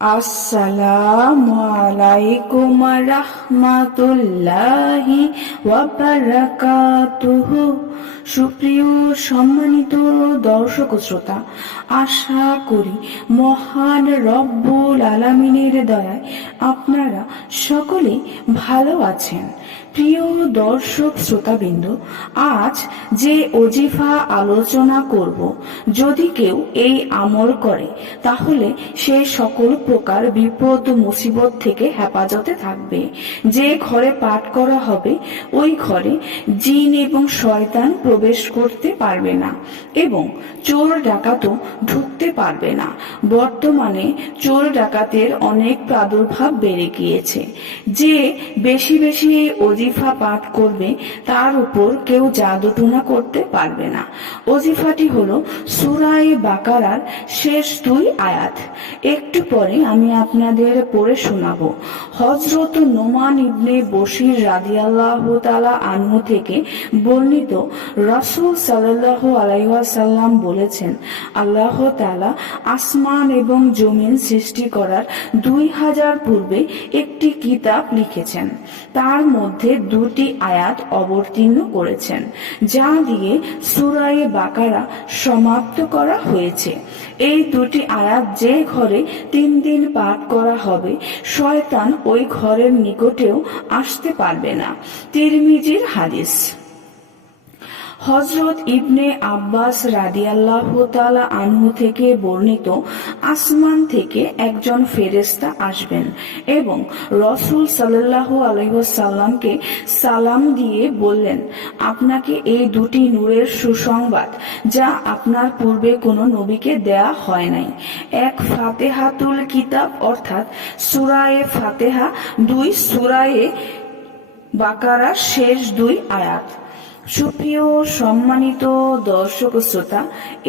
আসসালামু আলাইকুম রহমাতুল্লাহি ওয়া বারাকাতুহু। সুপ্রিয় সম্মানিত দর্শক শ্রোতা, আশা করি মহান রব্বুল আলামিনের দয়ায় আপনারা সকলে ভালো আছেন। প্রিয় দর্শক শ্রোতাবৃন্দ, আজ যে অজিফা আলোচনা করব, যদি কেউ এই আমল করে, তাহলে সে সকল প্রকার বিপদ মুসিবত থেকে হেফাজতে থাকবে। যে ঘরে পাঠ করা হবে, ওই ঘরে জিন এবং শয়তান প্রবেশ করতে পারবে না এবং চোর ডাকাতও ঢুকতে পারবে না। বর্তমানে চোর ডাকাতের অনেক প্রাদুর্ভাব বেড়ে গিয়েছে। যে বেশি বেশি অজিফা পাঠ করবে, তার উপর কেউ জাদুটুনা করতে পারবে না। অজিফাটি হলো সুরাই বাকারার শেষ দুই আয়াত। একটু পরে আমি আপনাদের পড়ে শোনাবো। হজরত নোমান ইবনে বশির রাদিয়াল্লাহ তালা আনহু থেকে বর্ণিত রাসূল সাল্লাল্লাহু আলাইসাল্লাম বলেছেন, আল্লাহ তালা আসমান এবং জমিন সৃষ্টি করার দুই হাজার পূর্বে একটি কিতাব লিখেছেন। তার মধ্যে দুটি আয়াত অবতীর্ণ করেছেন, যা দিয়ে সুরায়ে বাকারা সমাপ্ত করা হয়েছে। এই দুটি আয়াত যে ঘরে তিন দিন পাঠ করা হবে, শয়তান ওই ঘরের নিকটেও আসতে পারবে না। তিরমিজির হাদিস। হজরত ইবনে আব্বাস রাদিয়াল্লাহ তালা আনহু থেকে বর্ণিত আসমান থেকে একজন ফেরেস্তা আসবেন এবং রসুল সাল্লাহ আলহ্লামকে সালাম দিয়ে বললেন, আপনাকে এই দুটি নূরের সুসংবাদ যা আপনার পূর্বে কোনো নবীকে দেয়া হয় নাই। এক ফাতেহাতুল কিতাব, অর্থাৎ সুরায়ে ফাতেহা, দুই সুরায়ে বাকারার শেষ দুই আয়াত। সুপ্রিয় সম্মানিত দর্শক শ্রোতা,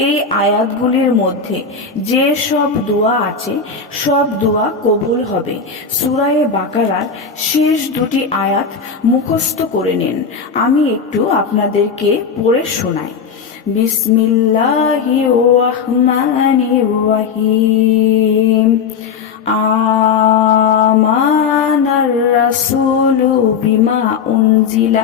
এই আয়াতগুলির মধ্যে যে সব দোয়া আছে, সব দোয়া কবুল হবে। সুরায়ে বাকারার শেষ দুটি আয়াত মুখস্থ করে নিন। আমি একটু আপনাদেরকে পড়ে শোনাই। বিসমিল্লাহি রহমানির রহিম আমানার রাসূলু বিমা أنزل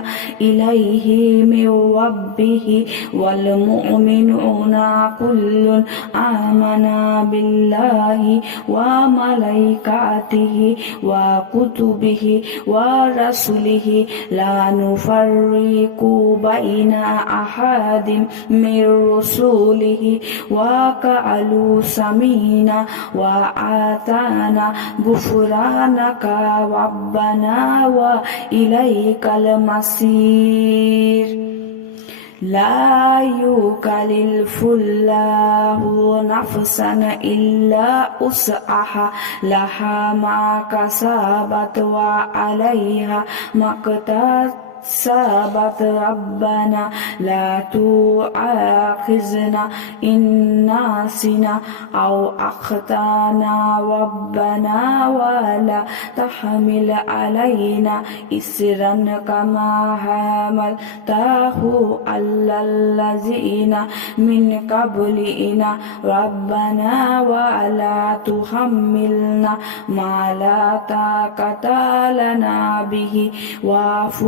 إليه من ربه والمؤمنون كل آمنا بالله وملائكته وكتبه ورسله لا نفرق بين أحد من رسوله وقالوا سمينا وآتانا غفرانك ربنا وإليك إليك المصير لا يكلف الله نفسا إلا أسعها لها ما كسبت وعليها ما اقتدت اكتسبت ربنا لا تؤاخذنا إن نسينا أو أخطأنا ربنا ولا تحمل علينا إسرا كما حملته على الذين من قبلنا. ربنا ولا تحملنا ما لا طاقة لنا به. واعف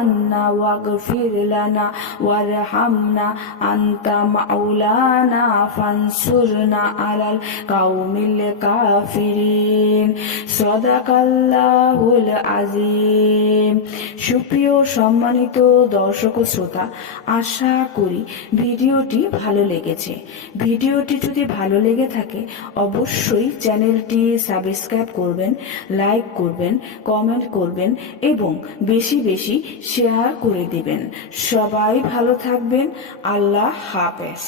عنا واغفر لنا وارحمنا أنت مولانا فانصرنا على القوم الكافرين صدق الله العظيم সুপ্রিয় সম্মানিত দর্শক ও শ্রোতা আশা করি ভিডিওটি ভালো লেগেছে ভিডিওটি যদি ভালো লেগে থাকে অবশ্যই চ্যানেলটি সাবস্ক্রাইব করবেন লাইক করবেন কমেন্ট করবেন এবং বেশি বেশি শেয়ার করে দিবেন। সবাই ভালো থাকবেন। আল্লাহ হাফেজ।